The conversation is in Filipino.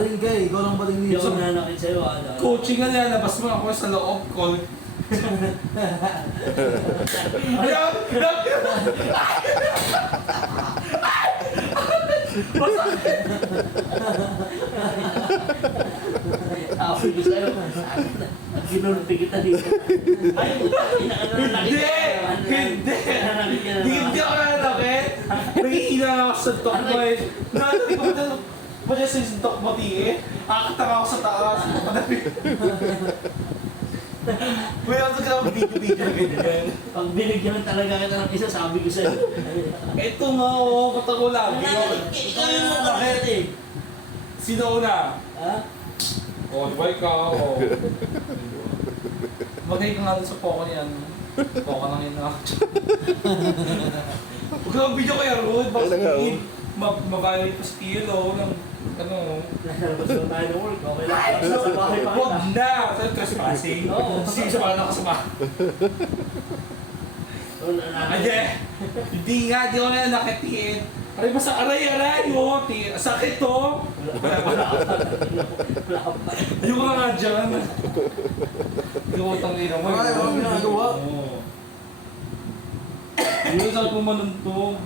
Baling ka eh, ikaw lang baling Hindi dito. ako nanakit sa'yo, Coaching nga nilalabas mo ako sa loob ko. Ayan! Sabi ko sa'yo, ginulpi kita dito. Ay, Hindi! Hindi! Hindi ako nanakit! Nangihina ako sa tok mo eh. Nanabi ko ba siya sa tok mo tiye? Akataka ako sa taas. Wala ako sa video-video na ganyan. Pag binigyan talaga kita ng isa, sabi ko sa'yo. Ito nga oo, ba't ako lagi? Ikaw yung nanakit eh. Sino una? Ha? O, di ba ikaw? O. Magay ka nga doon sa poko niyan. Poko nang yun na. Huwag ka mag-video kaya Rod. Baka sabihin, mabayad pa sa kilo ng ano. Nalabas na tayo ng work, okay lang. Sa bahay pa Huwag kita. na! Sa'yo trespassing. Oo. Sige, sa pala nakasama. Ade! Hindi nga, di ko na nakitiin. Aray, basta aray, oh, sakit to. Wala pa. Ayoko na nga dyan. Ayoko tangin mo. Ay, walang ginagawa. Oo. Yun, saan pumanuntog?